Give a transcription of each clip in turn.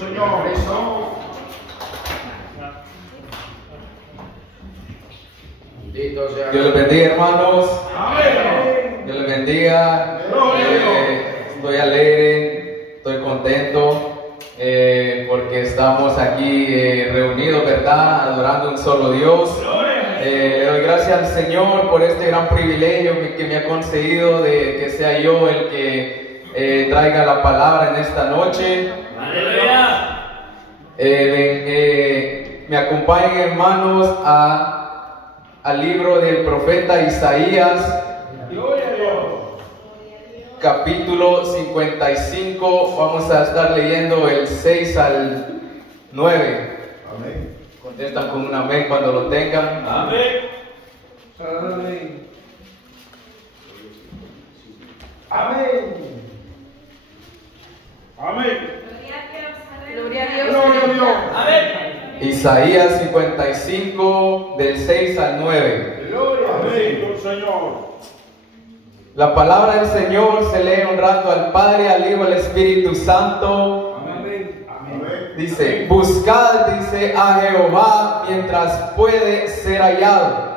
Señor. Dios les bendiga, hermanos. Amén. Dios les bendiga. Estoy alegre, estoy contento porque estamos aquí reunidos, ¿verdad? Adorando un solo Dios. Le doy gracias al Señor por este gran privilegio que me ha concedido de que sea yo el que traiga la palabra en esta noche. ¡Aleluya! Me acompañen, hermanos, al libro del profeta Isaías, capítulo 55. Vamos a estar leyendo el 6 al 9. Amén. Contestan con un amén cuando lo tengan. Amén. Amén. Amén. Amén. Gloria a Dios. Gloria a Dios. Amén. Isaías 55, del 6 al 9. Gloria a Dios, Señor. La palabra del Señor se lee honrando al Padre, al Hijo, al Espíritu Santo. Amén. Amén. Dice: buscad, dice, a Jehová mientras puede ser hallado.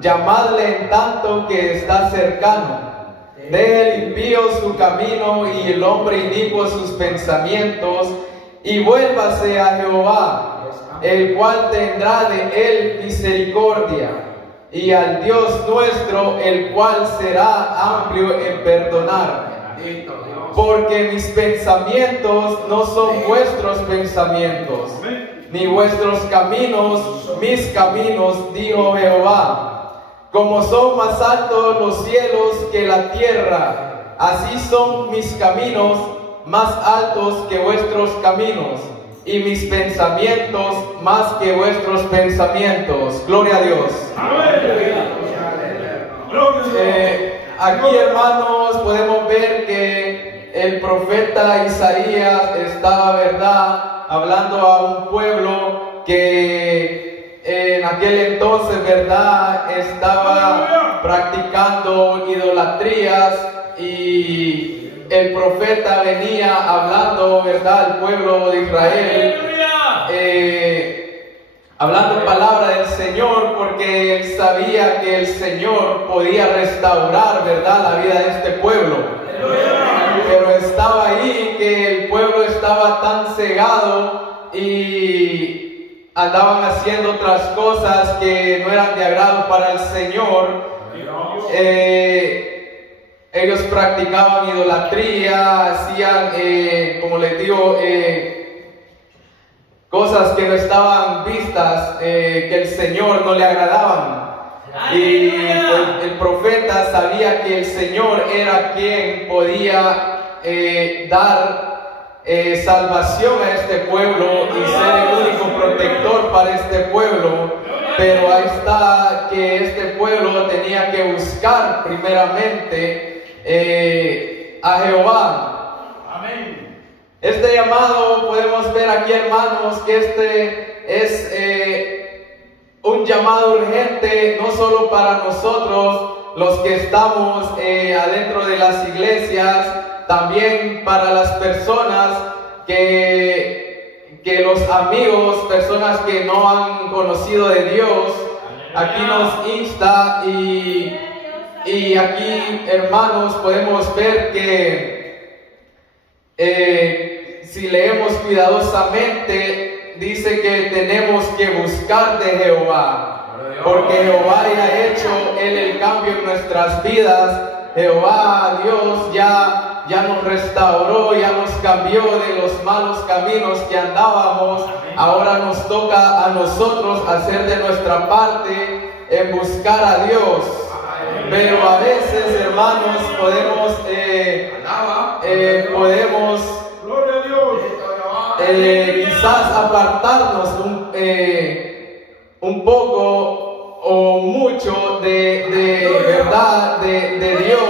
Llamadle en tanto que está cercano. Deje el impío su camino y el hombre inicuo sus pensamientos, y vuélvase a Jehová, el cual tendrá de él misericordia, y al Dios nuestro, el cual será amplio en perdonar. Porque mis pensamientos no son vuestros pensamientos, ni vuestros caminos mis caminos, dijo Jehová. Como son más altos los cielos que la tierra, así son mis caminos más altos que vuestros caminos, y mis pensamientos más que vuestros pensamientos. Gloria a Dios. Aquí, hermanos, podemos ver que el profeta Isaías estaba, ¿verdad?, hablando a un pueblo que en aquel entonces, ¿verdad?, estaba practicando idolatrías, y el profeta venía hablando, ¿verdad?, al pueblo de Israel, hablando palabra del Señor, porque él sabía que el Señor podía restaurar, ¿verdad?, la vida de este pueblo. Pero estaba ahí que el pueblo estaba tan cegado y andaban haciendo otras cosas que no eran de agrado para el Señor. Ellos practicaban idolatría, hacían, como les digo, cosas que no estaban vistas, que el Señor no le agradaban. Y el profeta sabía que el Señor era quien podía dar salvación a este pueblo y ser el único protector para este pueblo. Pero ahí está que este pueblo tenía que buscar primeramente a Jehová. Amén. Este llamado podemos ver aquí, hermanos, que este es un llamado urgente, no solo para nosotros los que estamos adentro de las iglesias, también para las personas que los amigos, personas que no han conocido de Dios. Aquí nos insta, y aquí, hermanos, podemos ver que si leemos cuidadosamente, dice que tenemos que buscar de Jehová, porque Jehová ya ha hecho él el cambio en nuestras vidas. Jehová, Dios, ya nos restauró, ya nos cambió de los malos caminos que andábamos. Ahora nos toca a nosotros hacer de nuestra parte en buscar a Dios. Pero a veces, hermanos, podemos Gloria a Dios. quizás apartarnos un poco o mucho de verdad de Dios,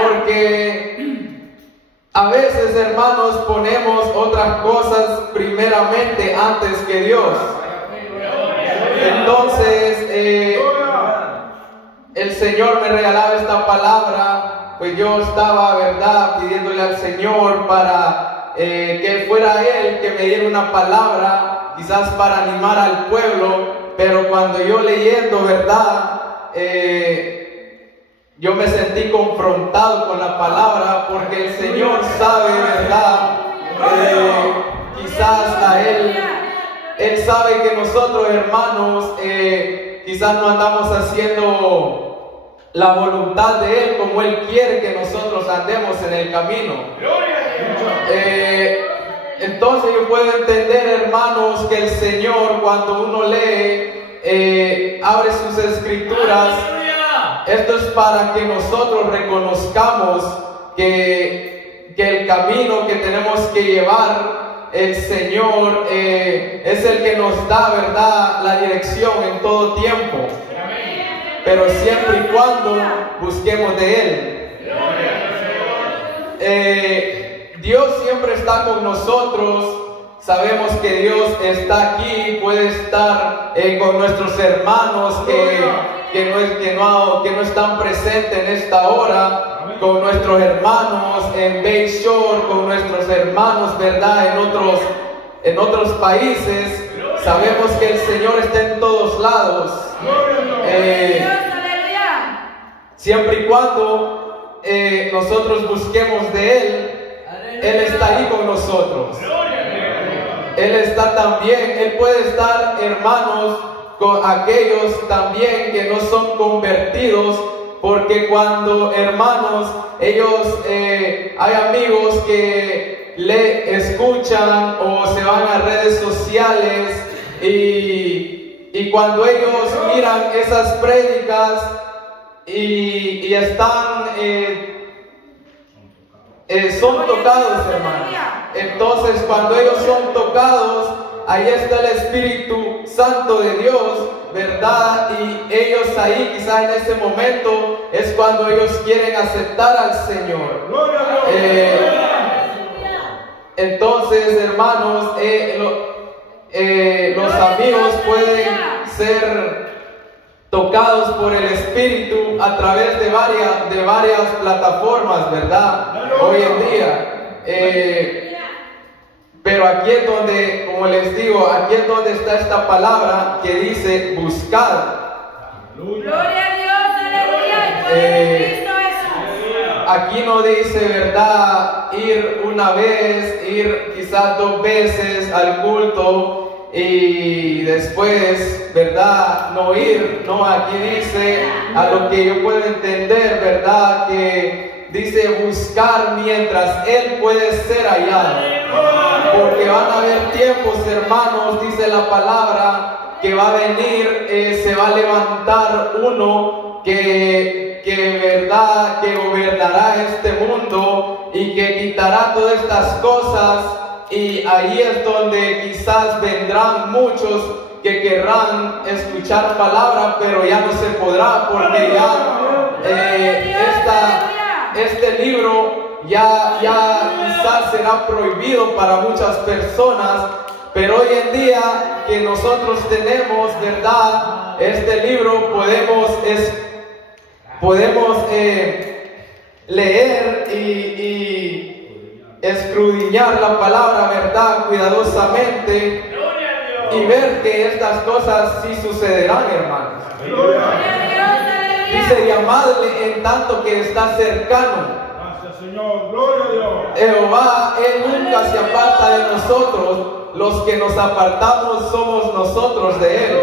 porque a veces, hermanos, ponemos otras cosas primeramente antes que Dios. Entonces el Señor me regalaba esta palabra, pues yo estaba, ¿verdad?, pidiéndole al Señor para que fuera Él me diera una palabra, quizás para animar al pueblo, pero cuando yo leyendo, ¿verdad? Yo me sentí confrontado con la palabra, porque el Señor sabe, ¿verdad? Quizás a Él sabe que nosotros, hermanos, quizás no andamos haciendo la voluntad de Él como Él quiere que nosotros andemos en el camino. Entonces yo puedo entender, hermanos, que el Señor, cuando uno lee, abre sus escrituras, esto es para que nosotros reconozcamos que el camino que tenemos que llevar, el Señor es el que nos da, ¿verdad?, la dirección en todo tiempo, pero siempre y cuando busquemos de Él. Dios siempre está con nosotros. Sabemos que Dios está aquí, puede estar con nuestros hermanos que no están presentes en esta hora, con nuestros hermanos en Bay Shore, con nuestros hermanos, ¿verdad?, en otros países. Sabemos que el Señor está en todos lados. Siempre y cuando nosotros busquemos de Él, Él está ahí con nosotros. Él está también, Él puede estar, hermanos, con aquellos también que no son convertidos, porque cuando, hermanos, ellos, hay amigos que le escuchan o se van a redes sociales y cuando ellos miran esas prédicas y están son tocados, hermanos. Entonces, cuando ellos son tocados, ahí está el Espíritu Santo de Dios, ¿verdad? Y ellos ahí, quizás en ese momento, es cuando ellos quieren aceptar al Señor. Entonces, hermanos, los amigos pueden ser tocados por el Espíritu a través de varias plataformas, ¿verdad? Hoy en día. Pero aquí es donde, como les digo, aquí es donde está esta palabra que dice buscad. Gloria a Dios, aleluya. Aquí no dice, ¿verdad?, ir una vez, ir quizás 2 veces al culto y después, ¿verdad?, no ir. No, aquí dice, a lo que yo puedo entender, ¿verdad?, que dice buscar mientras Él puede ser hallado. Porque van a haber tiempos, hermanos, dice la palabra, que va a venir, se va a levantar uno que verdad, que gobernará este mundo y que quitará todas estas cosas, y ahí es donde quizás vendrán muchos que querrán escuchar palabra, pero ya no se podrá, porque ya este libro ya quizás será prohibido para muchas personas. Pero hoy en día que nosotros tenemos, ¿verdad?, este libro, podemos leer y escudriñar la palabra, ¿verdad?, cuidadosamente, y ver que estas cosas sí sucederán, hermanos. Dice, llamadle en tanto que está cercano. Gracias, Señor. Gloria a Dios. Jehová, Él nunca se aparta de nosotros. Los que nos apartamos somos nosotros de Él.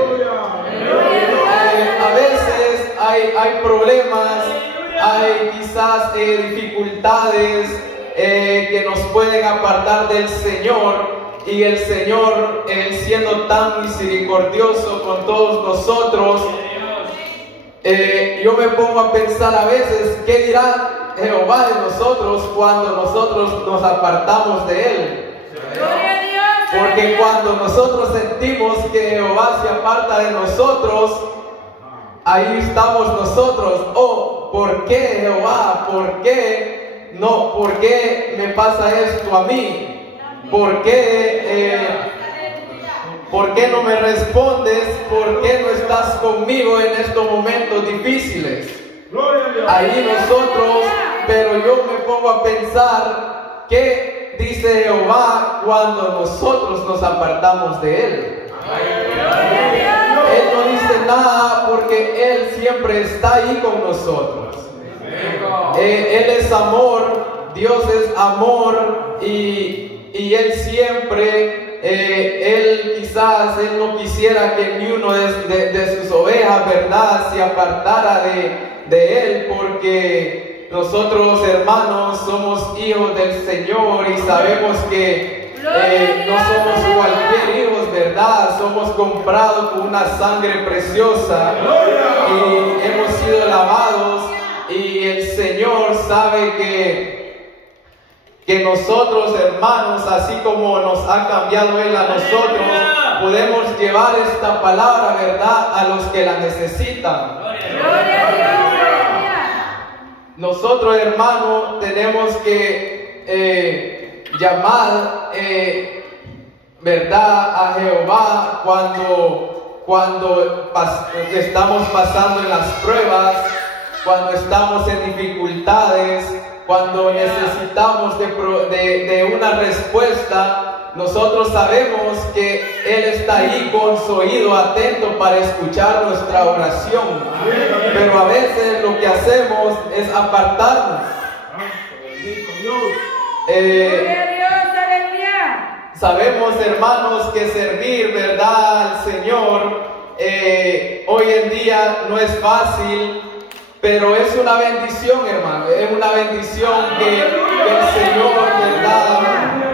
A veces hay problemas, hay quizás dificultades que nos pueden apartar del Señor, y el Señor, Él siendo tan misericordioso con todos nosotros, yo me pongo a pensar a veces, ¿qué dirá Jehová de nosotros cuando nosotros nos apartamos de Él? Porque cuando nosotros sentimos que Jehová se aparta de nosotros, ahí estamos nosotros. Oh, ¿por qué, Jehová? ¿Por qué no? ¿Por qué me pasa esto a mí? ¿Por qué no me respondes? ¿Por qué no estás conmigo en estos momentos difíciles? Ahí nosotros, pero yo me pongo a pensar que qué dice Jehová cuando nosotros nos apartamos de Él? Él no dice nada porque Él siempre está ahí con nosotros. Él es amor, Dios es amor y Él siempre, Él quizás Él no quisiera que ni uno de sus ovejas, ¿verdad?, se apartara de Él, porque nosotros, hermanos, somos hijos del Señor y sabemos que no somos cualquier hijos, ¿verdad? Somos comprados con una sangre preciosa y hemos sido lavados, y el Señor sabe que nosotros, hermanos, así como nos ha cambiado Él a nosotros, podemos llevar esta palabra, ¿verdad?, a los que la necesitan. Nosotros, hermanos, tenemos que llamar, ¿verdad?, a Jehová cuando estamos pasando en las pruebas, cuando estamos en dificultades, cuando necesitamos de una respuesta. Nosotros sabemos que Él está ahí con su oído atento para escuchar nuestra oración, pero a veces lo que hacemos es apartarnos. Sabemos, hermanos, que servir, ¿verdad?, al Señor hoy en día no es fácil, pero es una bendición, hermano. Es una bendición que el Señor, ¿verdad?,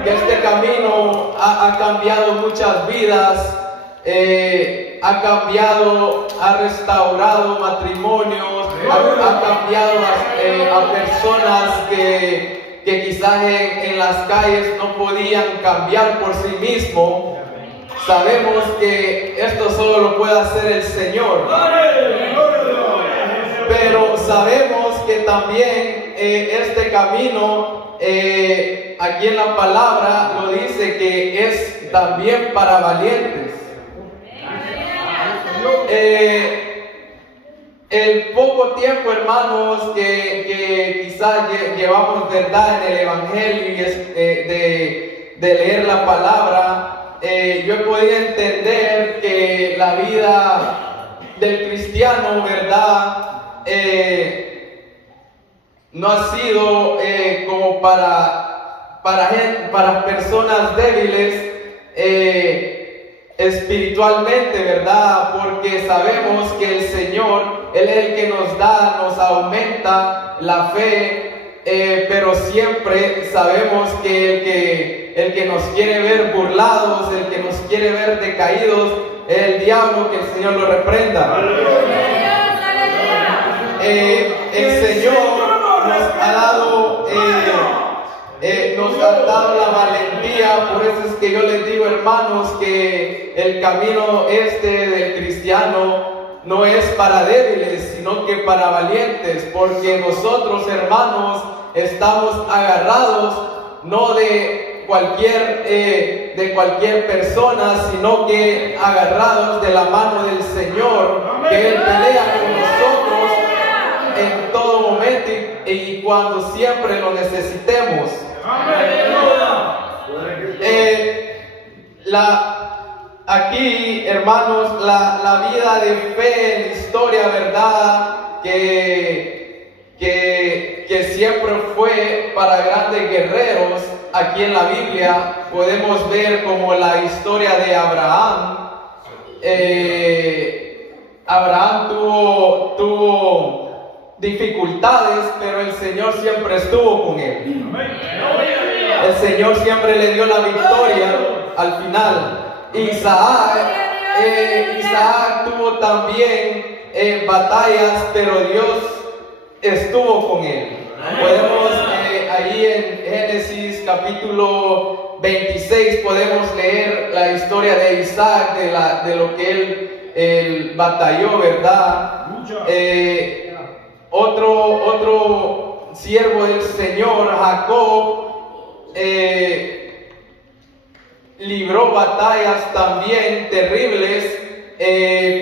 que este camino ha cambiado muchas vidas, ha cambiado, ha restaurado matrimonios, ha cambiado a personas que quizás en las calles no podían cambiar por sí mismos. Sabemos que esto solo lo puede hacer el Señor, pero sabemos que también este camino, aquí en la palabra lo dice que es también para valientes. El poco tiempo, hermanos, que quizás llevamos, ¿verdad?, en el Evangelio y de leer la palabra, yo he podido entender que la vida del cristiano, ¿verdad?, no ha sido como para personas débiles espiritualmente, ¿verdad? Porque sabemos que el Señor, Él es el que nos da, nos aumenta la fe, pero siempre sabemos que el que nos quiere ver burlados, el que nos quiere ver decaídos, es el diablo. Que el Señor lo reprenda. El Señor nos ha dado la valentía. Por eso es que yo les digo, hermanos, que el camino del cristiano no es para débiles, sino que para valientes, porque nosotros, hermanos, estamos agarrados no de cualquier persona, sino que agarrados de la mano del Señor, que Él pelea con nosotros en todo momento y cuando siempre lo necesitemos. Aquí, hermanos, la vida de fe en la historia, ¿verdad?, que siempre fue para grandes guerreros. Aquí en la Biblia podemos ver como la historia de Abraham. Abraham tuvo dificultades, pero el Señor siempre estuvo con él. El Señor siempre le dio la victoria al final. Isaac tuvo también batallas, pero Dios estuvo con él. Podemos ahí en Génesis capítulo 26 podemos leer la historia de Isaac, de lo que él batalló, ¿verdad? Otro siervo del Señor, Jacob, libró batallas también terribles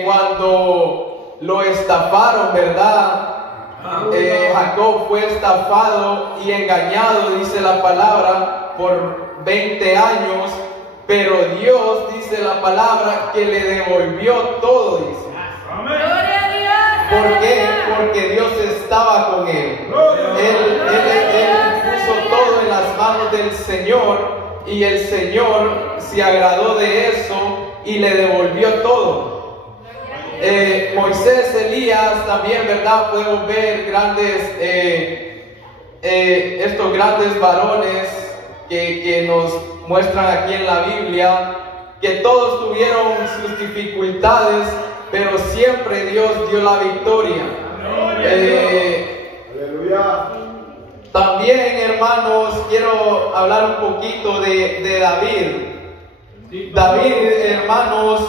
cuando lo estafaron, ¿verdad? Jacob fue estafado y engañado, dice la palabra, por 20 años, pero Dios, dice la palabra, que le devolvió todo, dice. Gloria a Dios. ¿Por qué? Porque Dios estaba con él. Él puso todo en las manos del Señor y el Señor se agradó de eso y le devolvió todo. Moisés, Elías también, ¿verdad? Podemos ver estos grandes varones que nos muestran aquí en la Biblia, que todos tuvieron sus dificultades, pero siempre Dios dio la victoria. También, hermanos, quiero hablar un poquito de David. David, hermanos,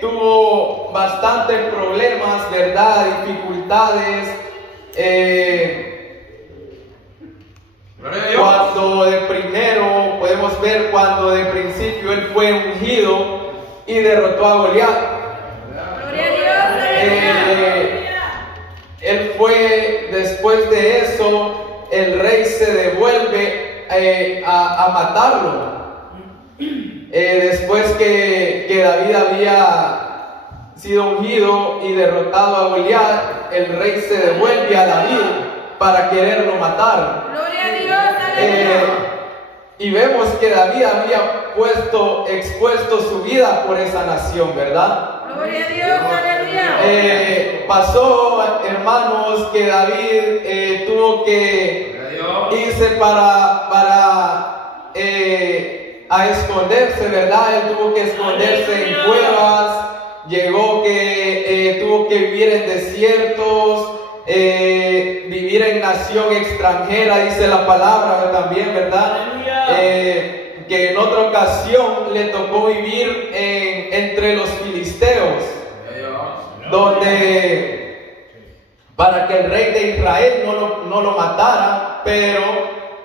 tuvo bastantes problemas, ¿verdad? Dificultades. Cuando de primero podemos ver cuando de principio él fue ungido y derrotó a Goliat. Él fue, después de eso, el rey se devuelve a matarlo. Después que David había sido ungido y derrotado a Goliat, el rey se devuelve a David para quererlo matar. Gloria a Dios, aleluya. Y vemos que David había expuesto su vida por esa nación, ¿verdad? Gloria a Dios, aleluya. Pasó, hermanos, que David tuvo que irse a esconderse, ¿verdad? Él tuvo que esconderse en cuevas, llegó que tuvo que vivir en desiertos, vivir en nación extranjera, dice la palabra también, ¿verdad? Que en otra ocasión le tocó vivir entre los filisteos, donde para que el rey de Israel no lo matara, pero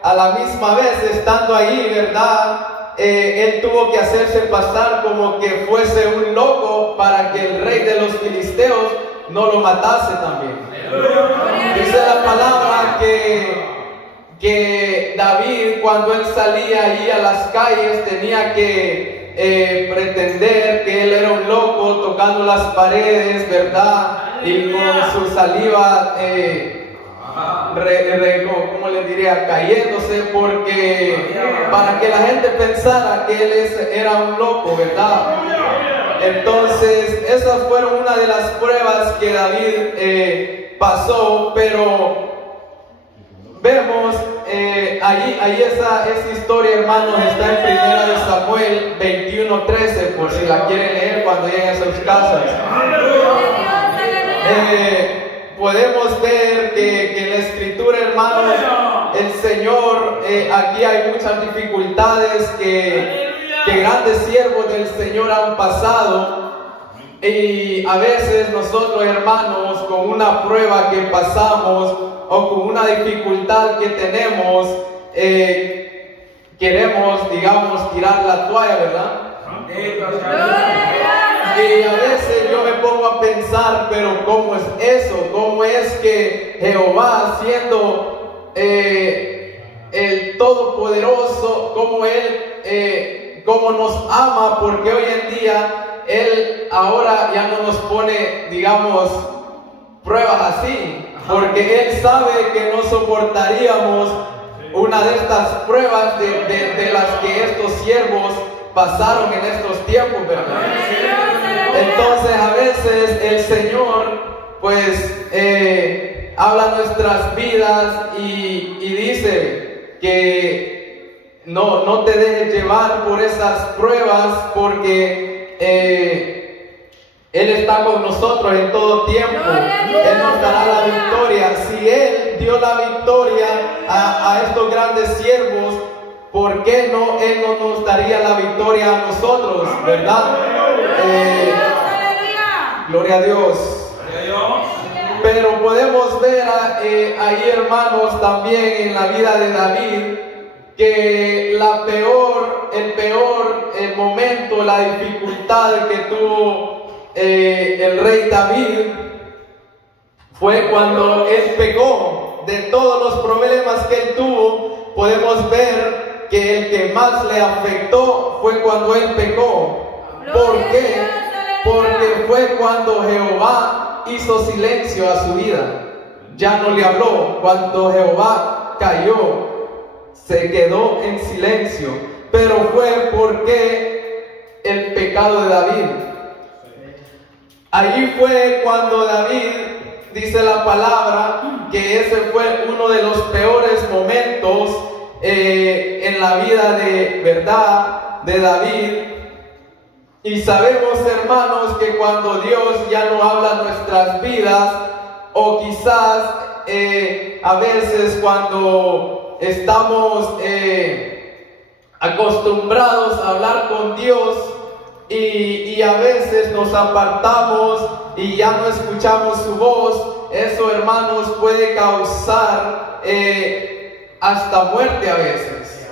a la misma vez estando ahí, ¿verdad? Él tuvo que hacerse pasar como que fuese un loco para que el rey de los filisteos no lo matase también. Dice la palabra que David, cuando él salía allí a las calles, tenía que pretender que él era un loco tocando las paredes, ¿verdad? Y con su saliva, ¿cómo les diría? Cayéndose, porque para que la gente pensara que él era un loco, ¿verdad? Entonces, esas fueron una de las pruebas que David pasó, pero vemos ahí esa historia, hermanos, está en 1 Samuel 21:13, por si la quieren leer cuando lleguen a sus casas. Podemos ver que en la escritura, hermanos, el Señor, aquí hay muchas dificultades que grandes siervos del Señor han pasado, y a veces nosotros, hermanos, con una prueba que pasamos o con una dificultad que tenemos, queremos, digamos, tirar la toalla, ¿verdad? Y a veces yo me pongo a pensar, pero ¿cómo es eso? ¿Cómo es que Jehová, siendo el Todopoderoso, cómo nos ama? Porque hoy en día Él ahora ya no nos pone, digamos, pruebas así, porque Él sabe que no soportaríamos una de estas pruebas de las que estos siervos pasaron en estos tiempos, ¿verdad? Entonces a veces el Señor pues habla nuestras vidas y dice que no te dejes llevar por esas pruebas, porque Él está con nosotros en todo tiempo. Él nos dará la victoria. Si Él dio la victoria a estos grandes siervos, ¿por qué no Él no nos daría la victoria a nosotros, verdad? Gloria a Dios. Pero podemos ver ahí, hermanos, también en la vida de David, que el momento, la dificultad que tuvo el rey David fue cuando él pecó. De todos los problemas que él tuvo, podemos ver que el que más le afectó fue cuando él pecó. ¿Por qué? Porque fue cuando Jehová hizo silencio a su vida. Ya no le habló. Cuando Jehová cayó, se quedó en silencio. Pero fue porque el pecado de David. Allí fue cuando David, dice la palabra, que ese fue uno de los peores momentos en la vida de verdad de David. Y sabemos, hermanos, que cuando Dios ya no habla en nuestras vidas, o quizás a veces cuando estamos acostumbrados a hablar con Dios y a veces nos apartamos y ya no escuchamos su voz, eso, hermanos, puede causar hasta muerte a veces.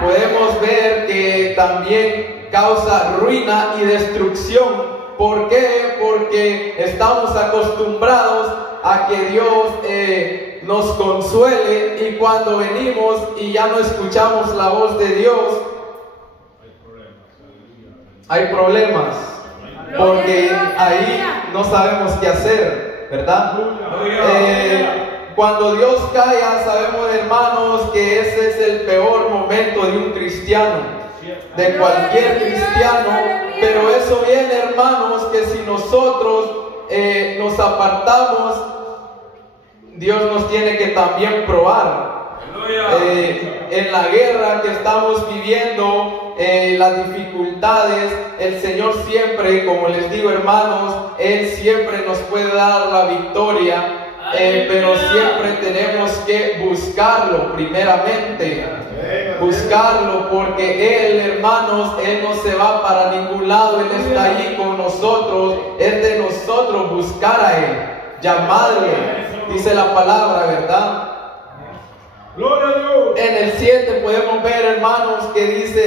Podemos ver que también causa ruina y destrucción. ¿Por qué? Porque estamos acostumbrados a que Dios nos consuele, y cuando venimos y ya no escuchamos la voz de Dios, hay problemas, porque ahí no sabemos qué hacer, ¿verdad? Cuando Dios calla, sabemos, hermanos, que ese es el peor momento de un cristiano, de cualquier cristiano. Pero eso viene, hermanos, que si nosotros nos apartamos, Dios nos tiene que también probar. En la guerra que estamos viviendo, las dificultades, el Señor siempre, como les digo, hermanos, Él siempre nos puede dar la victoria. Pero siempre tenemos que buscarlo primeramente, buscarlo, porque Él, hermanos, Él no se va para ningún lado, Él está allí con nosotros. Es de nosotros buscar a Él, llamarle, dice la palabra, ¿verdad? Gloria a Dios. En el 7 podemos ver, hermanos, que dice: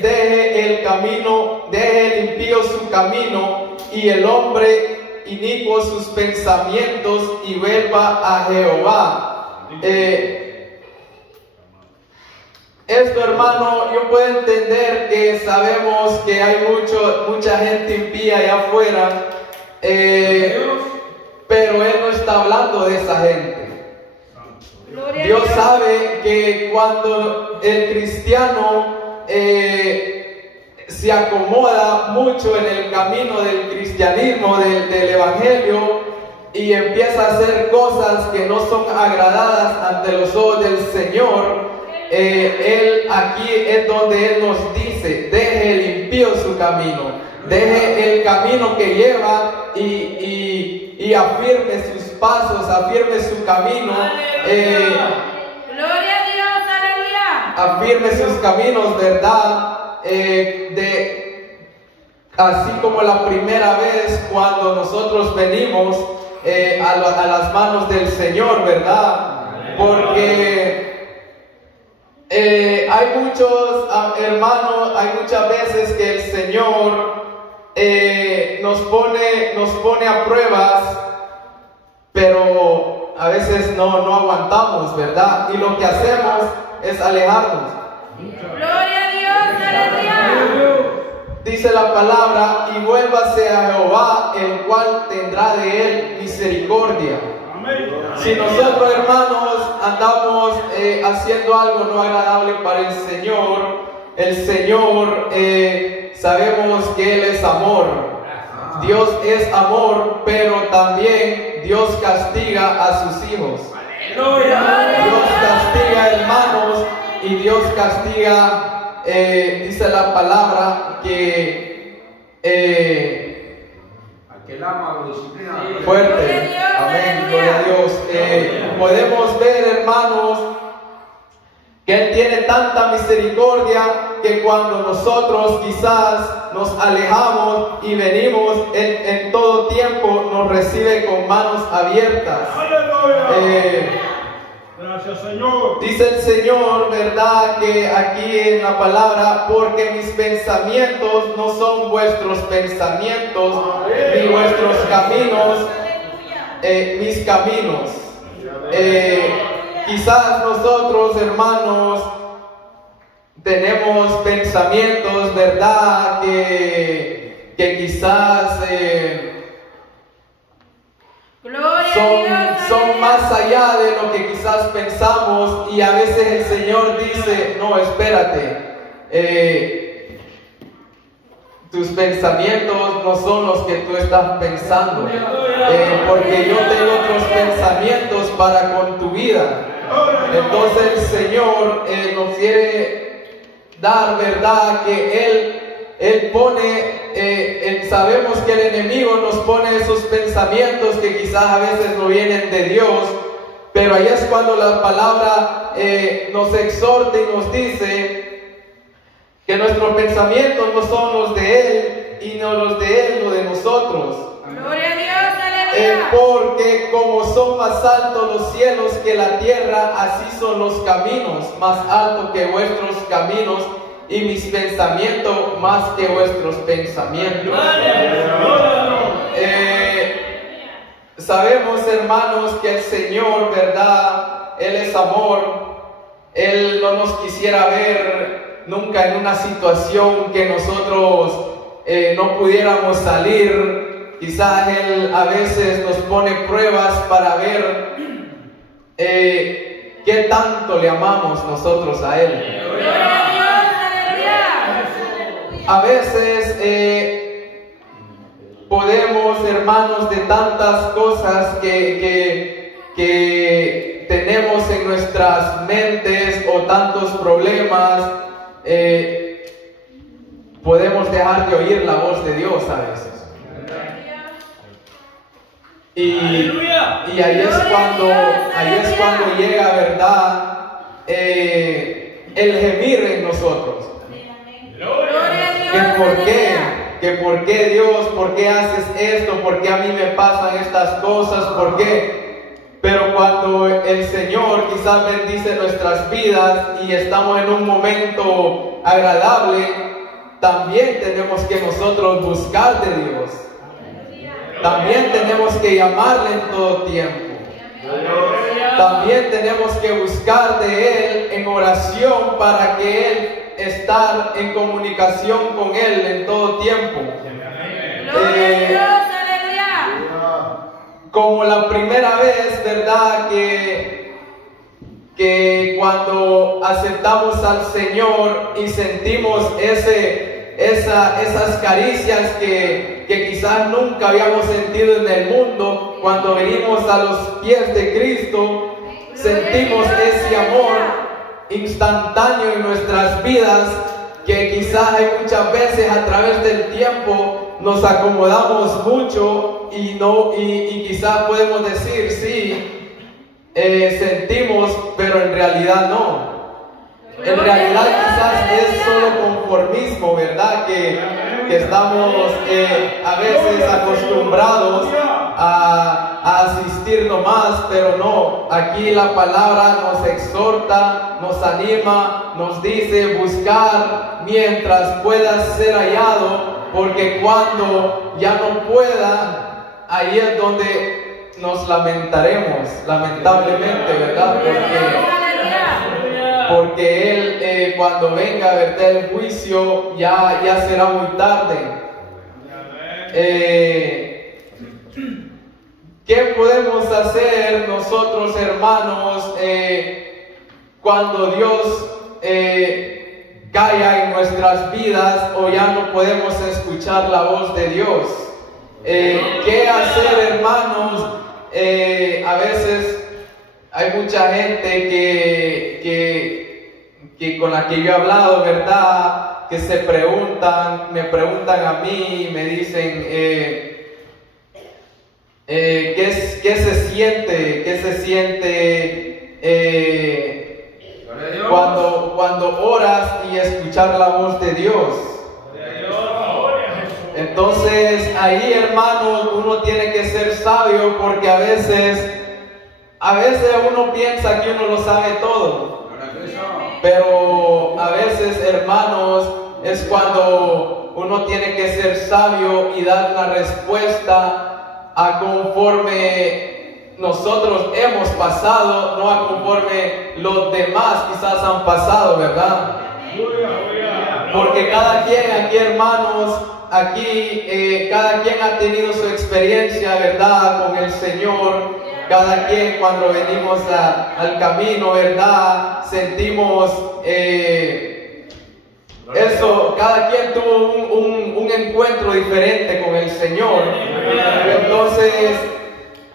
deje el camino, deje el impío su camino, y el hombre inicuos sus pensamientos, y vuelva a Jehová. Esto, hermano, yo puedo entender que sabemos que hay mucha gente impía allá afuera, pero Él no está hablando de esa gente. Dios sabe que cuando el cristiano se acomoda mucho en el camino del cristianismo, del evangelio, y empieza a hacer cosas que no son agradadas ante los ojos del Señor, Él aquí es donde Él nos dice: deje el impío su camino, deje el camino que lleva y afirme sus pasos, afirme su camino. Gloria a Dios, aleluya. Afirme sus caminos, ¿verdad? Así como la primera vez cuando nosotros venimos a las manos del Señor, ¿verdad? Porque hay muchos hermanos, hay muchas veces que el Señor nos pone a pruebas, pero a veces no aguantamos, ¿verdad? Y lo que hacemos es alejarnos. Gloria a Dios, aleluya. Dice la palabra: y vuélvase a Jehová, el cual tendrá de él misericordia. Si nosotros, hermanos, andamos haciendo algo no agradable para el Señor sabemos que Él es amor. Dios es amor, pero también Dios castiga a sus hijos. Dios castiga, hermanos, y Dios castiga, dice la palabra, que aquel ama lo disciplina. Fuerte, amén, gloria a Dios. Podemos ver, hermanos, que Él tiene tanta misericordia que cuando nosotros quizás nos alejamos y venimos, en todo tiempo nos recibe con manos abiertas. Gracias, Señor. Dice el Señor, ¿verdad?, que aquí en la palabra: porque mis pensamientos no son vuestros pensamientos, ni vuestros caminos mis caminos. quizás nosotros, hermanos, tenemos pensamientos, ¿verdad? Que quizás son más allá de lo que quizás pensamos, y a veces el Señor dice, no, espérate, tus pensamientos no son los que tú estás pensando, porque yo tengo otros pensamientos para con tu vida. Entonces el Señor nos quiere dar, ¿verdad? Que Él pone, sabemos que el enemigo nos pone esos pensamientos que quizás a veces no vienen de Dios, pero ahí es cuando la palabra nos exhorta y nos dice que nuestros pensamientos no son los de Él, y no los de Él, los de nosotros. Gloria a Dios, aleluya. Porque como son más altos los cielos que la tierra, así son los caminos, más altos que vuestros caminos, y mis pensamientos más que vuestros pensamientos. Sabemos, hermanos, que el Señor, ¿verdad? Él es amor. Él no nos quisiera ver nunca en una situación que nosotros no pudiéramos salir. Quizás Él a veces nos pone pruebas para ver qué tanto le amamos nosotros a Él. A veces podemos, hermanos, de tantas cosas que tenemos en nuestras mentes, o tantos problemas, podemos dejar de oír la voz de Dios a veces. Y ahí es cuando llega, ¿verdad? El gemir en nosotros. Que por qué Dios, por qué haces esto, por qué a mí me pasan estas cosas, por qué. Pero cuando el Señor quizás bendice nuestras vidas y estamos en un momento agradable, también tenemos que nosotros buscar de Dios. También tenemos que llamarle en todo tiempo. También tenemos que buscar de Él en oración para que Él estar en comunicación con Él en todo tiempo. Como la primera vez, ¿verdad? Que cuando aceptamos al Señor y sentimos esas caricias que quizás nunca habíamos sentido en el mundo, cuando venimos a los pies de Cristo, sentimos ese amor instantáneo en nuestras vidas, que quizás hay muchas veces a través del tiempo nos acomodamos mucho y quizás podemos decir sí, sentimos, pero en realidad no. En realidad quizás es solo conformismo, ¿verdad? Que estamos a veces acostumbrados a asistir nomás, pero no. Aquí la palabra nos exhorta, nos anima, nos dice buscar mientras puedas ser hallado, porque cuando ya no pueda, ahí es donde nos lamentaremos, lamentablemente, ¿verdad? Porque Él cuando venga a verter el juicio ya será muy tarde. ¿Qué podemos hacer nosotros, hermanos, cuando Dios calla en nuestras vidas o ya no podemos escuchar la voz de Dios? ¿Qué hacer, hermanos? A veces hay mucha gente que con la que yo he hablado, ¿verdad? Que me preguntan a mí y me dicen, ¿qué se siente cuando oras y escuchar la voz de Dios? Entonces ahí, hermanos, uno tiene que ser sabio, porque a veces uno piensa que uno lo sabe todo, pero a veces, hermanos, es cuando uno tiene que ser sabio y dar la respuesta a conforme nosotros hemos pasado, no a conforme los demás quizás han pasado, ¿verdad? Porque cada quien aquí, hermanos, aquí cada quien ha tenido su experiencia, ¿verdad?, con el Señor. Cada quien cuando venimos al camino, ¿verdad?, sentimos eso. Cada quien tuvo un encuentro diferente con el Señor. Entonces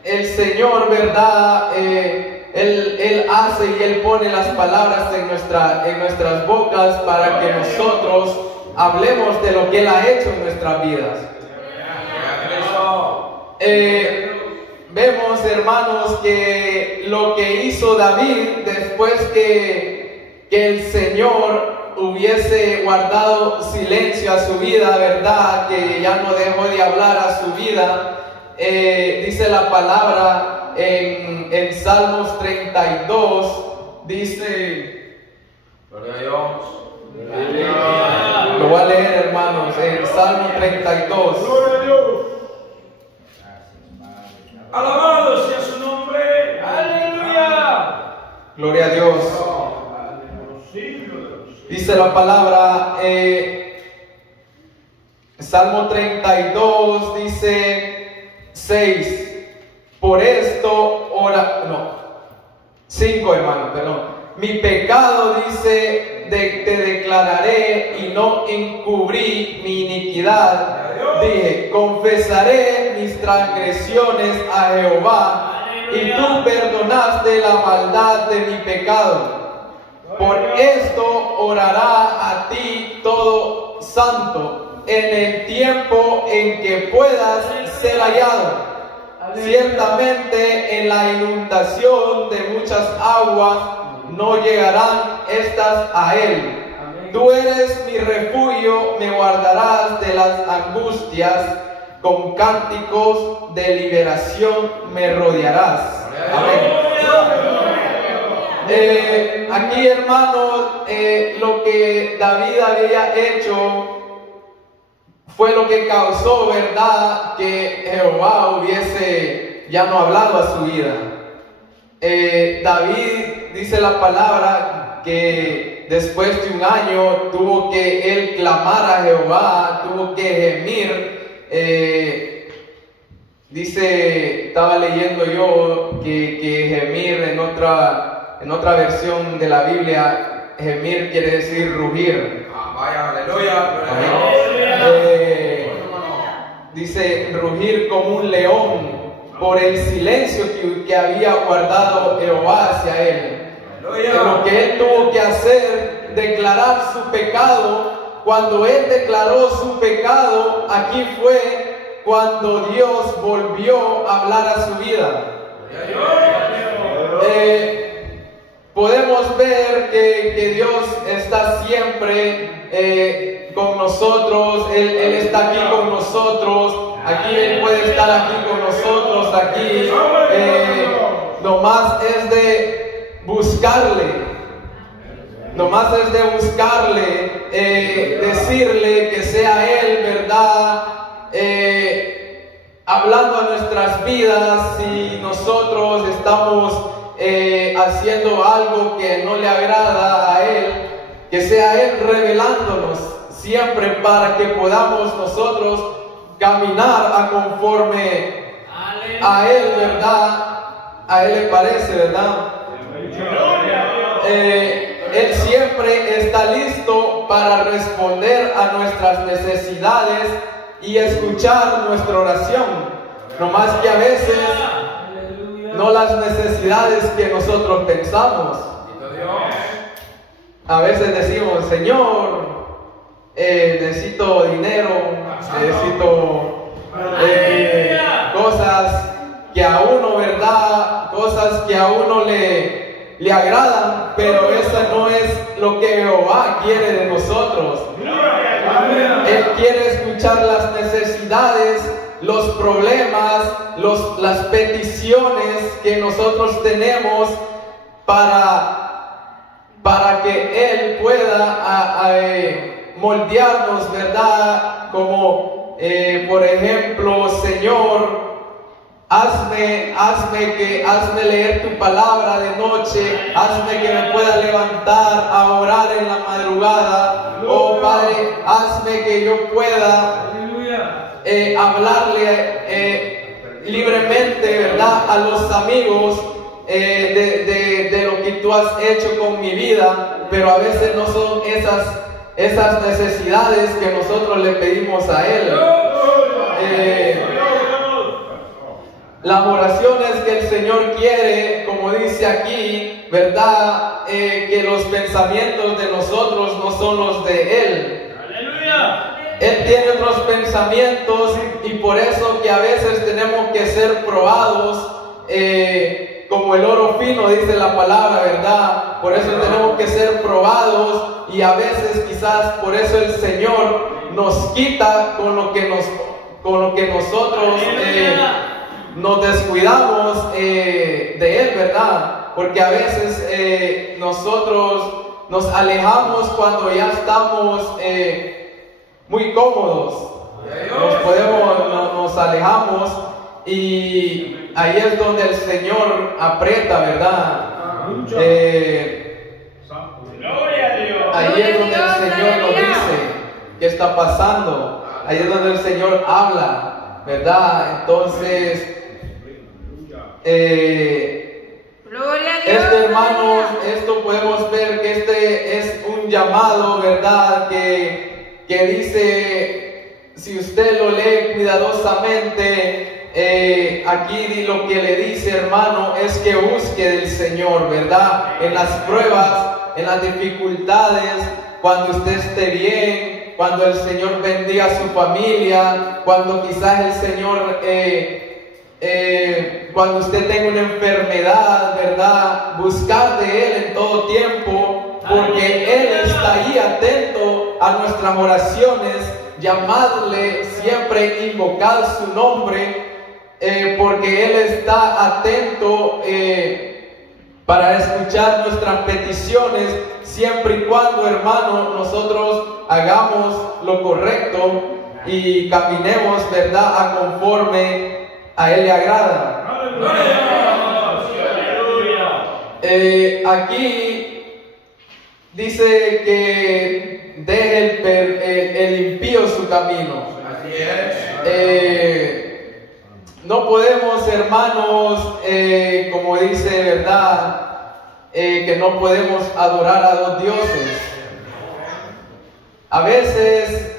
el Señor, ¿verdad?, Él hace y Él pone las palabras en nuestras bocas para que nosotros hablemos de lo que Él ha hecho en nuestras vidas. Vemos, hermanos, que lo que hizo David después que el Señor hubiese guardado silencio a su vida, ¿verdad?, que ya no dejó de hablar a su vida, dice la palabra en Salmos 32, dice, Gloria a Dios. lo voy a leer, hermanos, en Salmo 32. Gloria a Dios. Alabado sea su nombre. Aleluya. Gloria a Dios. Dice la palabra, Salmo 32, dice 6. Por esto, 5, hermano, perdón. Mi pecado, dice, te declararé y no encubrí mi iniquidad. Dije, confesaré mis transgresiones a Jehová, y tú perdonaste la maldad de mi pecado. Por esto orará a ti todo santo en el tiempo en que puedas ser hallado. Ciertamente en la inundación de muchas aguas no llegarán estas a él. Tú eres mi refugio, me guardarás de las angustias, con cánticos de liberación me rodearás. Amén. Aquí, hermanos, lo que David había hecho fue lo que causó, ¿verdad?, que Jehová hubiese ya no hablado a su vida. David, dice la palabra, que después de un año tuvo que él clamar a Jehová, tuvo que gemir. Dice, estaba leyendo yo que gemir en otra versión de la Biblia, gemir quiere decir rugir. Vaya, aleluya. Dice rugir como un león por el silencio que había guardado Jehová hacia él. Lo que él tuvo que hacer, declarar su pecado. Cuando él declaró su pecado, aquí fue cuando Dios volvió a hablar a su vida. Podemos ver que Dios está siempre con nosotros. Él está aquí con nosotros. Aquí Él puede estar aquí con nosotros. Aquí nomás es de buscarle. Nomás es de buscarle, decirle que sea Él, ¿verdad? Hablando a nuestras vidas. Si nosotros estamos haciendo algo que no le agrada a Él, que sea Él revelándonos siempre para que podamos nosotros caminar a conforme a Él, ¿verdad? A Él le parece, ¿verdad? Él siempre está listo para responder a nuestras necesidades y escuchar nuestra oración. No más que a veces no las necesidades que nosotros pensamos. A veces decimos, Señor, necesito dinero, necesito cosas que a uno, ¿verdad? Cosas que a uno le agradan, pero eso no es lo que Jehová quiere de nosotros. Él quiere escuchar las necesidades, los problemas, las peticiones que nosotros tenemos para que Él pueda moldearnos, ¿verdad? Como por ejemplo, Señor, hazme leer tu palabra de noche, hazme que me pueda levantar a orar en la madrugada. Oh Padre, hazme que yo pueda hablarle libremente, ¿verdad?, a los amigos de lo que tú has hecho con mi vida, pero a veces no son esas necesidades que nosotros le pedimos a Él. Las oraciones que el Señor quiere, como dice aquí, ¿verdad?, que los pensamientos de nosotros no son los de Él. Aleluya. Él tiene otros pensamientos y por eso que a veces tenemos que ser probados, como el oro fino, dice la palabra, ¿verdad? Por eso tenemos que ser probados y a veces quizás por eso el Señor nos quita con lo que nosotros nos descuidamos de Él, ¿verdad? Porque a veces nosotros nos alejamos cuando ya estamos muy cómodos. Nos alejamos y ahí es donde el Señor aprieta, ¿verdad? Gloria a Dios. Ahí es donde el Señor nos dice qué está pasando. Ahí es donde el Señor habla, ¿verdad? Entonces, Gloria a Dios. hermanos, esto podemos ver que este es un llamado, ¿verdad? Que dice, si usted lo lee cuidadosamente, aquí lo que le dice, hermano, es que busque del Señor, ¿verdad? En las pruebas, en las dificultades, cuando usted esté bien, cuando el Señor bendiga a su familia, cuando quizás el Señor, cuando usted tenga una enfermedad, ¿verdad? Buscar de Él en todo tiempo, porque Él está ahí atento a nuestras oraciones, llamarle siempre, invocar su nombre, porque Él está atento para escuchar nuestras peticiones, siempre y cuando, hermano, nosotros hagamos lo correcto y caminemos, ¿verdad?, a conforme a Él le agrada. Aquí dice que deje el impío su camino. Así es. No podemos, hermanos, como dice, ¿verdad?, que no podemos adorar a dos dioses. A veces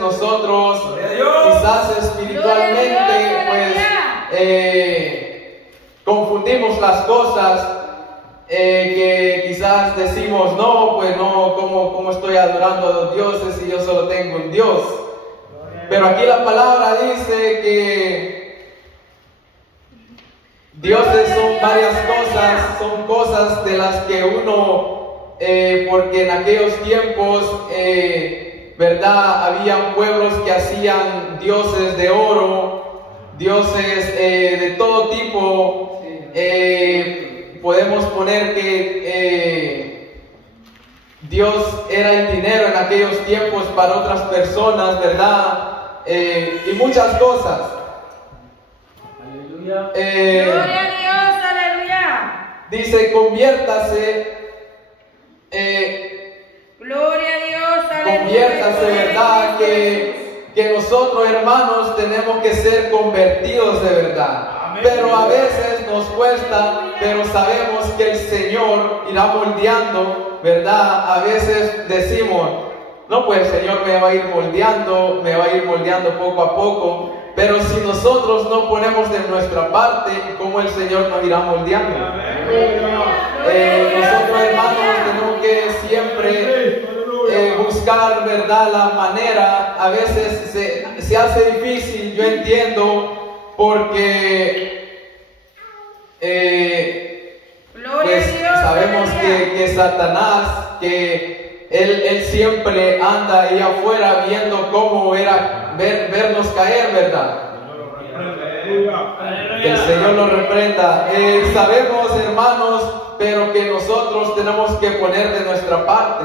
nosotros, quizás espiritualmente, pues confundimos las cosas, que quizás decimos, no, pues no, ¿cómo estoy adorando a dos dioses si yo solo tengo un Dios? Pero aquí la palabra dice que dioses son varias cosas, son cosas de las que uno, porque en aquellos tiempos, ¿verdad?, habían pueblos que hacían dioses de oro, dioses de todo tipo. Podemos poner que Dios era el dinero en aquellos tiempos para otras personas, ¿verdad? Y muchas cosas. Aleluya. Gloria a Dios, aleluya. Dice, conviértase, Gloria a Dios, aleluya. conviértase, ¿verdad? Que nosotros, hermanos, tenemos que ser convertidos de verdad. Pero a veces nos cuesta, pero sabemos que el Señor irá moldeando, ¿verdad? A veces decimos, no, pues el Señor me va a ir moldeando poco a poco. Pero si nosotros no ponemos de nuestra parte, ¿cómo el Señor nos irá moldeando? Nosotros, hermanos, tenemos que siempre buscar, ¿verdad?, la manera. A veces se hace difícil, yo entiendo, porque pues sabemos que Satanás, que él siempre anda ahí afuera viendo cómo vernos caer, ¿verdad? Que el Señor nos reprenda. Sabemos, hermanos, pero que nosotros tenemos que poner de nuestra parte.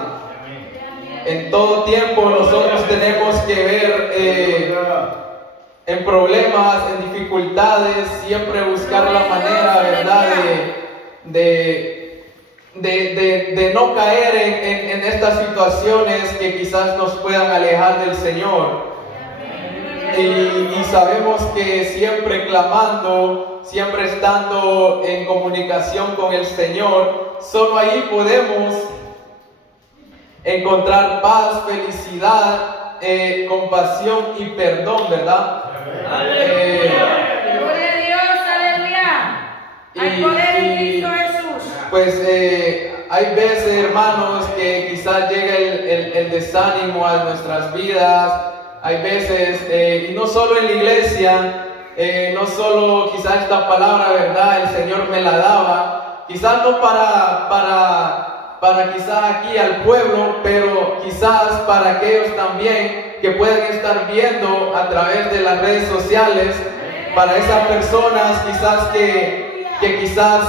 En todo tiempo nosotros tenemos que ver en problemas, en dificultades, siempre buscar la manera, ¿verdad?, de no caer en estas situaciones que quizás nos puedan alejar del Señor. Y sabemos que siempre clamando, siempre estando en comunicación con el Señor, solo ahí podemos encontrar paz, felicidad, compasión y perdón, ¿verdad? Gloria a Dios, aleluya. Al poder de Cristo Jesús. Pues hay veces, hermanos, que quizás llega el desánimo a nuestras vidas. Hay veces, y no solo en la iglesia, no solo quizás esta palabra, ¿verdad?, el Señor me la daba, quizás no para quizás aquí al pueblo, pero quizás para aquellos también que pueden estar viendo a través de las redes sociales, para esas personas quizás que quizás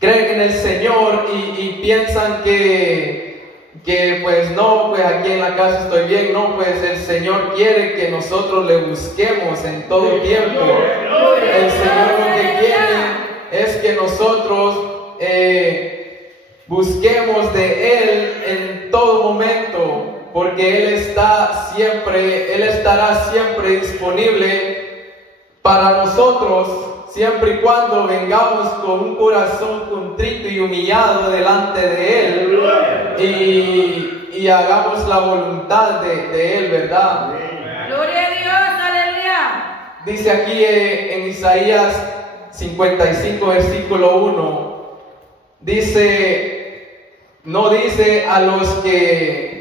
creen en el Señor y piensan que pues no, pues aquí en la casa estoy bien. No, pues el Señor quiere que nosotros le busquemos en todo tiempo. El Señor lo que quiere es que nosotros busquemos de Él en todo momento, porque Él estará siempre disponible para nosotros, siempre y cuando vengamos con un corazón contrito y humillado delante de Él y hagamos la voluntad de Él, ¿verdad? Gloria a Dios, aleluya. Dice aquí en Isaías 55, versículo 1, no dice a los que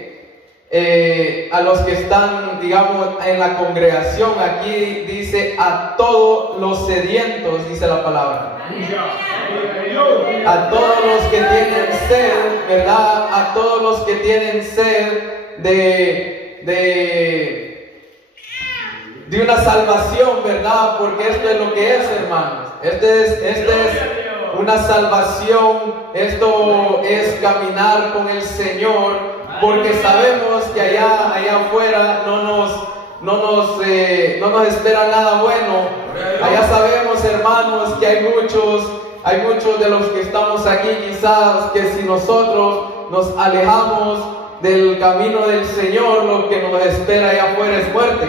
están, digamos, en la congregación. Aquí dice a todos los sedientos, dice la palabra. A todos los que tienen sed, ¿verdad? A todos los que tienen sed de una salvación, ¿verdad? Porque esto es lo que es, hermanos. Este es una salvación. Esto es caminar con el Señor, porque sabemos que allá afuera no nos espera nada bueno. Allá sabemos, hermanos, que hay muchos de los que estamos aquí, quizás que si nosotros nos alejamos del camino del Señor, lo que nos espera allá afuera es muerte.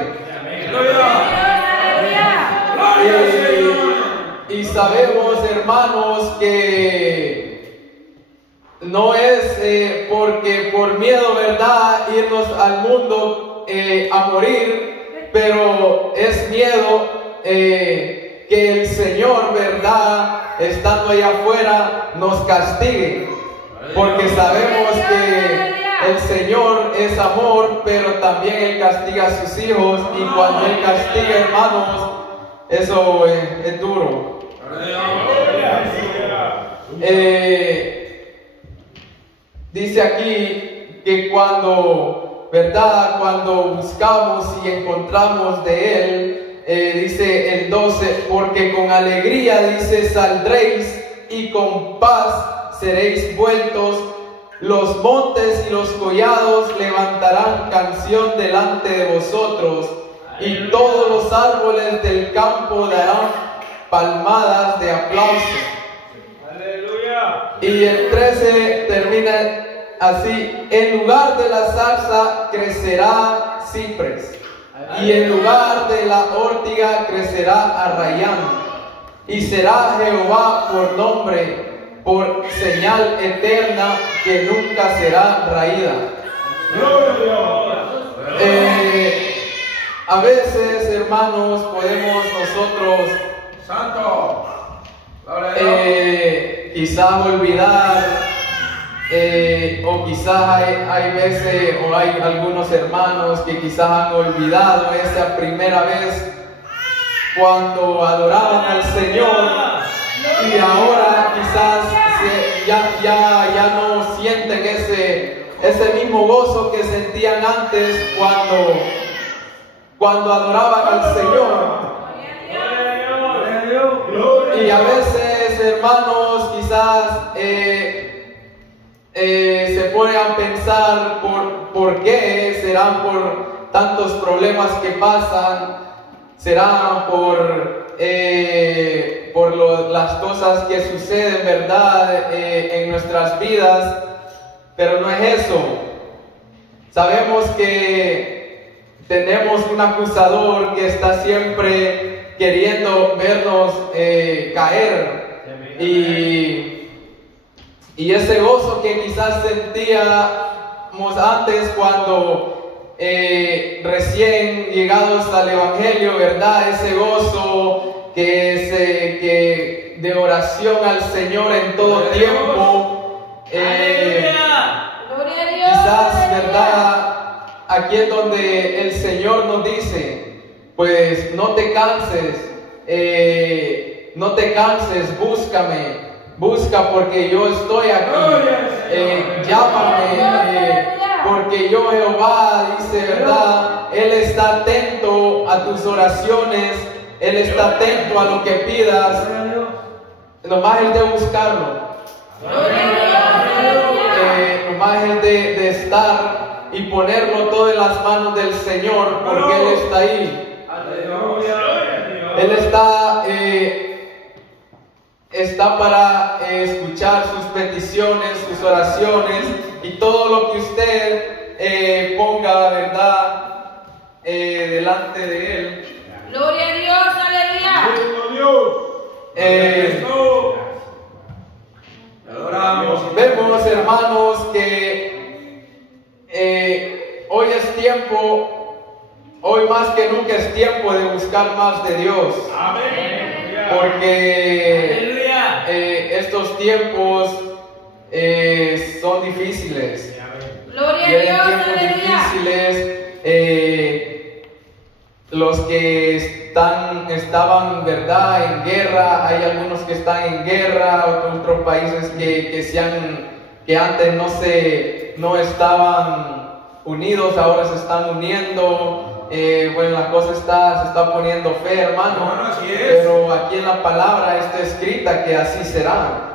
Y sabemos, hermanos, que no es porque por miedo, ¿verdad?, irnos al mundo a morir, pero es miedo que el Señor, ¿verdad?, estando allá afuera, nos castigue, porque sabemos que el Señor es amor, pero también Él castiga a sus hijos, y cuando Él castiga, hermanos, eso es duro. Dice aquí que cuando buscamos y encontramos de Él, dice el 12, porque con alegría, dice, saldréis y con paz seréis vueltos. Los montes y los collados levantarán canción delante de vosotros, y todos los árboles del campo darán palmadas de aplauso. Aleluya. Y el 13 termina así: en lugar de la zarza crecerá cipres, y en lugar de la órtiga crecerá arrayán, y será Jehová por nombre, por señal eterna que nunca será raída. A veces, hermanos, podemos nosotros quizás olvidar, o quizás hay veces, o hay algunos hermanos que quizás han olvidado esa primera vez cuando adoraban al Señor, y ahora quizás ya no sienten ese mismo gozo que sentían antes cuando adoraban al Señor. Y a veces, hermanos, quizás se ponen a pensar por qué. Serán tantos problemas que pasan serán por las cosas que suceden, ¿verdad? En nuestras vidas, pero no es eso. Sabemos que tenemos un acusador que está siempre queriendo vernos caer, y ese gozo que quizás sentíamos antes cuando recién llegados al Evangelio, ¿verdad? Ese gozo que de oración al Señor en todo tiempo. Quizás, ¿verdad? Aquí es donde el Señor nos dice, pues no te canses, busca porque yo estoy aquí, llámame, porque yo Jehová, dice, ¿verdad? Él está atento a tus oraciones, Él está atento a lo que pidas, nomás es de buscarlo. Nomás es de estar y ponerlo todo en las manos del Señor, porque Él está ahí. Él está para escuchar sus peticiones, sus oraciones y todo lo que usted ponga, ¿verdad? Delante de Él. Gloria a Dios, aleluya. Vemos, hermanos, que hoy más que nunca es tiempo de buscar más de Dios. Porque estos tiempos son difíciles. Gloria a Vienen Dios, tiempos aleluya. difíciles. Los que estaban, ¿verdad?, en guerra, hay algunos que están en guerra, otros países que antes no estaban unidos, ahora se están uniendo. Bueno, la cosa se está poniendo fea, hermano, pero aquí en la palabra está escrita que así será.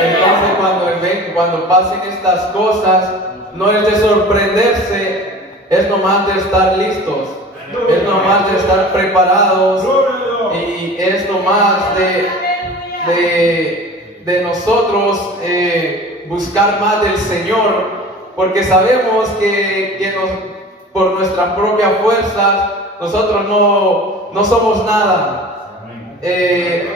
Entonces cuando pasen estas cosas, no es de sorprenderse, es nomás de estar listos, es nomás de estar preparados, y es nomás de nosotros buscar más del Señor, porque sabemos que por nuestras propias fuerzas nosotros no somos nada.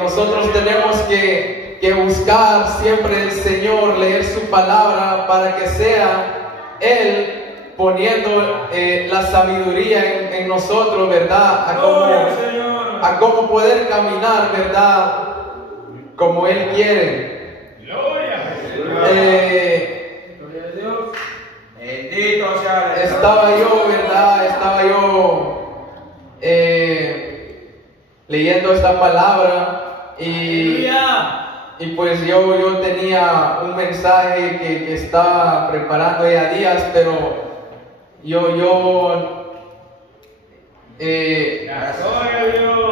Nosotros tenemos que buscar siempre el Señor, leer su palabra para que sea Él poniendo la sabiduría en nosotros, ¿verdad? A cómo poder caminar, ¿verdad? Como Él quiere. Estaba yo, ¿verdad? Leyendo esta palabra y pues yo tenía un mensaje que estaba preparando ya días, pero yo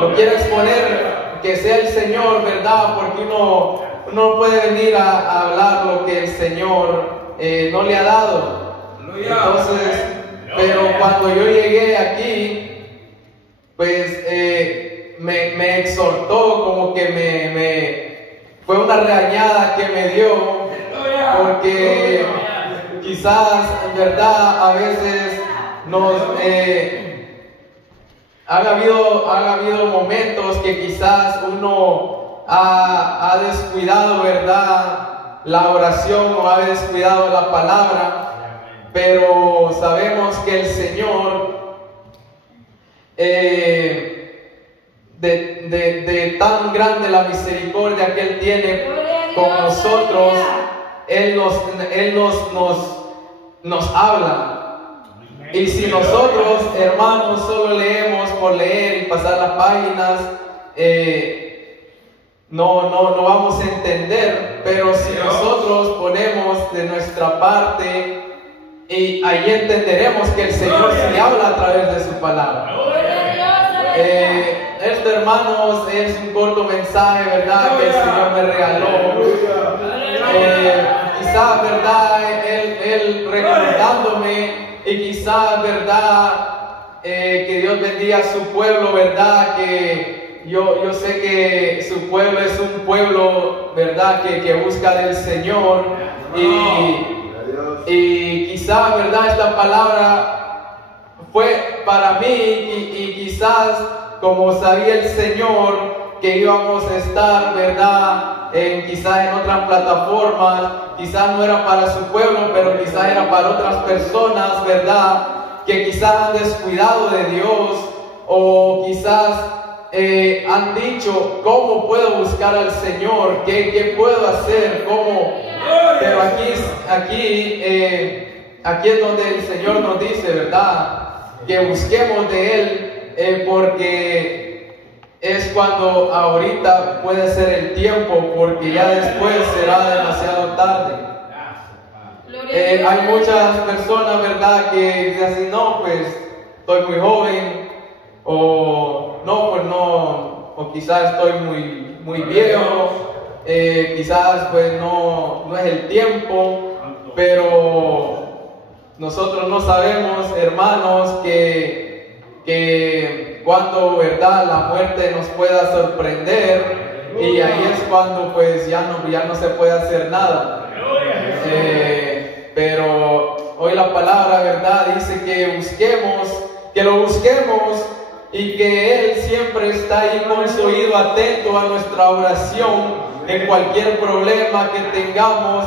lo quiero exponer, que sea el Señor, ¿verdad? Porque uno no puede venir a hablar lo que el Señor no le ha dado. Entonces, pero cuando yo llegué aquí, pues me exhortó, como que fue una regañada que me dio, porque quizás, en verdad, a veces han habido momentos que quizás uno ha descuidado, ¿verdad?, la oración, o ha descuidado la palabra, pero sabemos que el Señor, de tan grande la misericordia que Él tiene con nosotros, Él nos habla. Y si nosotros, hermanos, solo leemos por leer y pasar las páginas, no vamos a entender. Pero si nosotros ponemos de nuestra parte, y ahí entenderemos que el Señor sí habla a través de su palabra. Esto, hermanos, es un corto mensaje, ¿verdad?, que el Señor me regaló. Quizás, ¿verdad?, Él recordándome y quizás, ¿verdad? Que Dios bendiga a su pueblo, ¿verdad? Que yo sé que su pueblo es un pueblo, ¿verdad? Que busca del Señor. Y quizás, ¿verdad? Esta palabra fue para mí y quizás, como sabía el Señor que íbamos a estar, ¿verdad? Quizás en otras plataformas, quizás no era para su pueblo, pero quizás era para otras personas, ¿verdad? Que quizás han descuidado de Dios o quizás han dicho, ¿cómo puedo buscar al Señor? ¿Qué puedo hacer? ¿Cómo? Pero aquí es donde el Señor nos dice, ¿verdad? Que busquemos de Él porque es cuando ahorita puede ser el tiempo, porque ya después será demasiado tarde. Hay muchas personas, ¿verdad?, que dicen, no, pues estoy muy joven, o no, pues no, o quizás estoy muy viejo, quizás pues no es el tiempo, pero nosotros no sabemos, hermanos, que cuando, ¿verdad?, la muerte nos pueda sorprender, y ahí es cuando pues ya no se puede hacer nada. Pero hoy la palabra, ¿verdad?, dice que lo busquemos y que Él siempre está ahí con su oído atento a nuestra oración en cualquier problema que tengamos,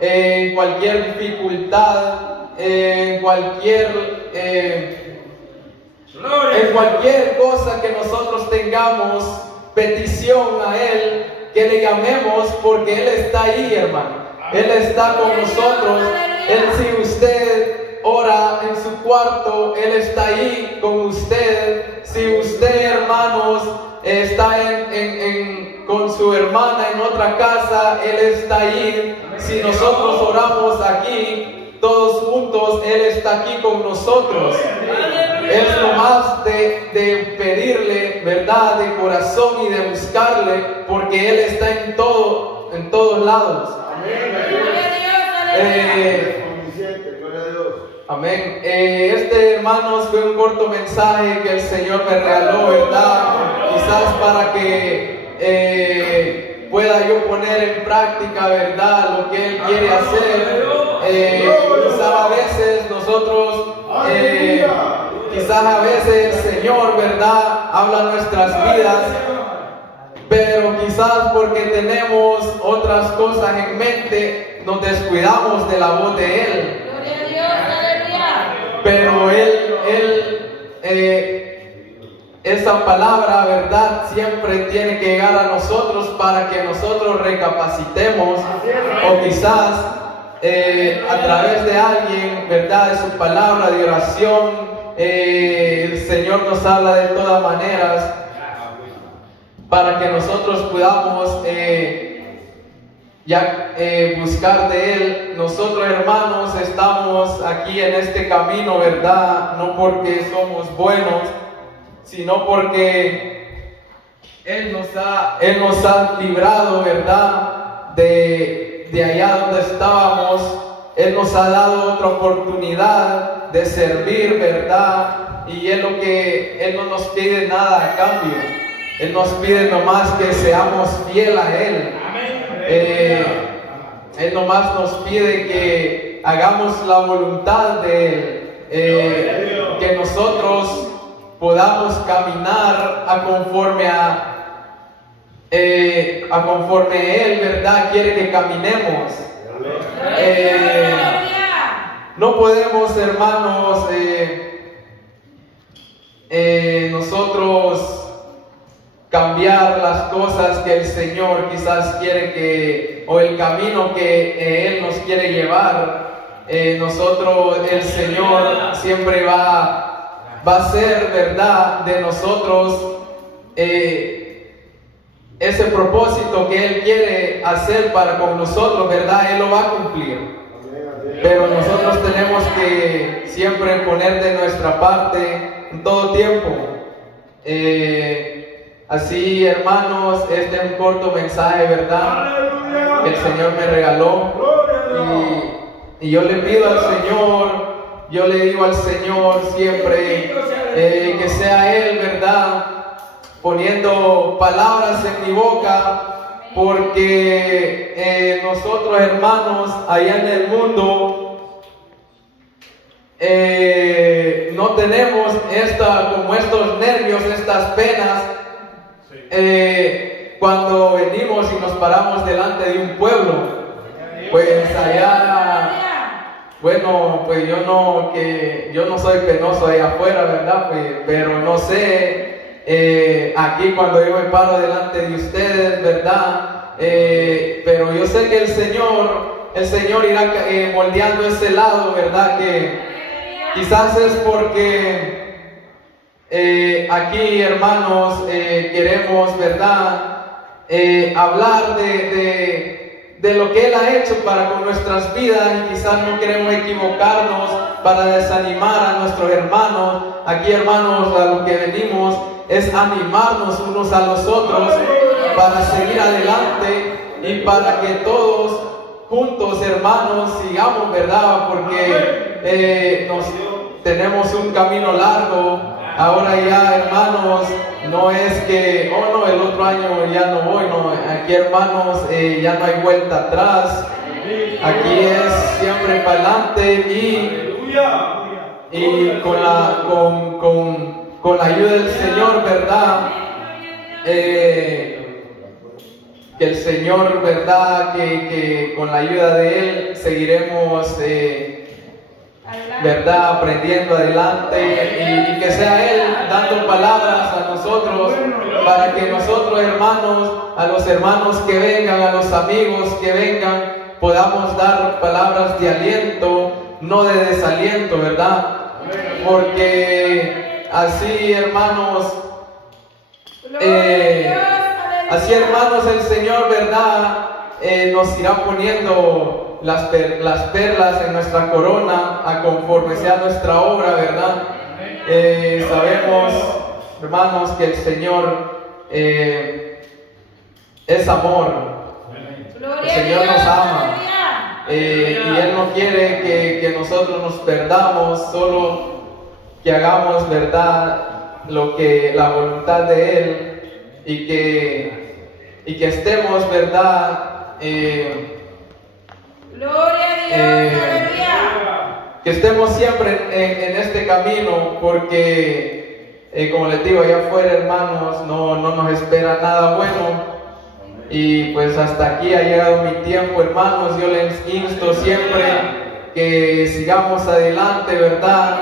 en cualquier dificultad, en cualquier cosa que nosotros tengamos petición a Él, que le llamemos, porque Él está ahí, hermano. Él está con nosotros. Si usted ora en su cuarto, Él está ahí con usted. Si usted, hermanos, está con su hermana en otra casa, Él está ahí. Si nosotros oramos aquí, todos juntos, Él está aquí con nosotros. Es nomás de pedirle, ¿verdad?, de corazón y de buscarle, porque Él está en todos lados. Amén. Hermanos, fue un corto mensaje que el Señor me regaló, ¿verdad? Quizás para que pueda yo poner en práctica, ¿verdad?, lo que Él quiere hacer. Quizás a veces nosotros, quizás a veces el Señor, ¿verdad?, habla nuestras vidas, pero quizás porque tenemos otras cosas en mente, nos descuidamos de la voz de Él. Pero esa palabra, ¿verdad?, siempre tiene que llegar a nosotros para que nosotros recapacitemos, o quizás a través de alguien, ¿verdad?, de su palabra de oración, el Señor nos habla de todas maneras para que nosotros podamos buscar de Él. Nosotros, hermanos, estamos aquí en este camino, ¿verdad?, no porque somos buenos, sino porque Él nos ha librado, ¿verdad?, de allá donde estábamos. Él nos ha dado otra oportunidad de servir, ¿verdad? Y Él no nos pide nada a cambio. Él nos pide nomás que seamos fieles a Él. Él nomás nos pide que hagamos la voluntad de Él, que nosotros podamos caminar a conforme Él, ¿verdad?, quiere que caminemos. No podemos, hermanos, nosotros cambiar las cosas que el Señor quizás quiere o el camino que Él nos quiere llevar. El Señor siempre va a ser, ¿verdad?, de nosotros ese propósito que Él quiere hacer para con nosotros, ¿verdad? Él lo va a cumplir. Pero nosotros tenemos que siempre poner de nuestra parte en todo tiempo. Así, hermanos, este es un corto mensaje, ¿verdad?, que el Señor me regaló. Y yo le pido al Señor yo le digo al Señor siempre que sea Él, ¿verdad? Poniendo palabras en mi boca, porque nosotros, hermanos, allá en el mundo no tenemos como estos nervios, estas penas, cuando venimos y nos paramos delante de un pueblo. Pues allá, bueno, pues yo no soy penoso allá afuera, ¿verdad? Pues, pero no sé. Aquí cuando yo me paro delante de ustedes, ¿verdad? Pero yo sé que el Señor irá moldeando ese lado, ¿verdad? Que quizás es porque aquí, hermanos, queremos, ¿verdad? Hablar de lo que Él ha hecho para con nuestras vidas, y quizás no queremos equivocarnos para desanimar a nuestros hermanos. Aquí, hermanos, a lo que venimos es animarnos unos a los otros para seguir adelante y para que todos juntos, hermanos, sigamos, ¿verdad? Porque tenemos un camino largo. Ahora ya, hermanos, no es que, oh no, el otro año ya no voy, no. Aquí, hermanos, ya no hay vuelta atrás. Aquí es siempre para adelante y con la ayuda del Señor, ¿verdad? Que el Señor, ¿verdad? Que con la ayuda de Él seguiremos, ¿verdad? Aprendiendo adelante, y que sea Él dando palabras a nosotros para que nosotros, hermanos, a los hermanos que vengan, a los amigos que vengan, podamos dar palabras de aliento, no de desaliento, ¿verdad? Porque así, hermanos, hermanos, el Señor, ¿verdad? Nos irá poniendo las perlas en nuestra corona a conforme sea nuestra obra, ¿verdad? Sabemos, hermanos, que el Señor es amor. El Señor nos ama. Y Él no quiere que nosotros nos perdamos, solo que hagamos, ¿verdad?, la voluntad de Él, y que estemos, ¿verdad?, Gloria a Dios, aleluya. Que estemos siempre en este camino, porque como les digo, allá afuera, hermanos, no nos espera nada bueno. Y pues hasta aquí ha llegado mi tiempo, hermanos. Yo les insto siempre que sigamos adelante, ¿verdad?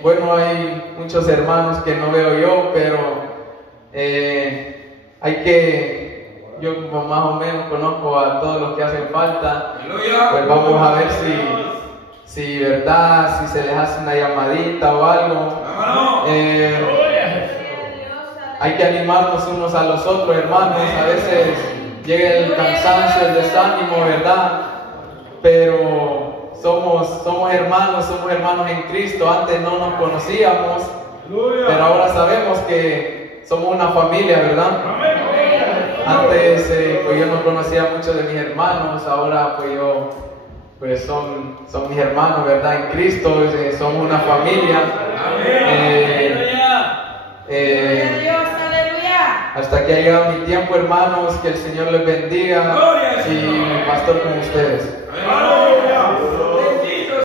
Bueno, hay muchos hermanos que no veo yo, pero yo más o menos conozco a todos los que hacen falta. Pues vamos a ver si verdad, si se les hace una llamadita o algo. Hay que animarnos unos a los otros, hermanos. A veces llega el cansancio, el desánimo, ¿verdad? Pero somos hermanos en Cristo. Antes no nos conocíamos, pero ahora sabemos que somos una familia, ¿verdad? Antes pues yo no conocía mucho de mis hermanos, ahora pues son mis hermanos, ¿verdad? En Cristo, somos una familia. Hasta aquí ha llegado mi tiempo, hermanos. Que el Señor les bendiga. Y pastor con ustedes.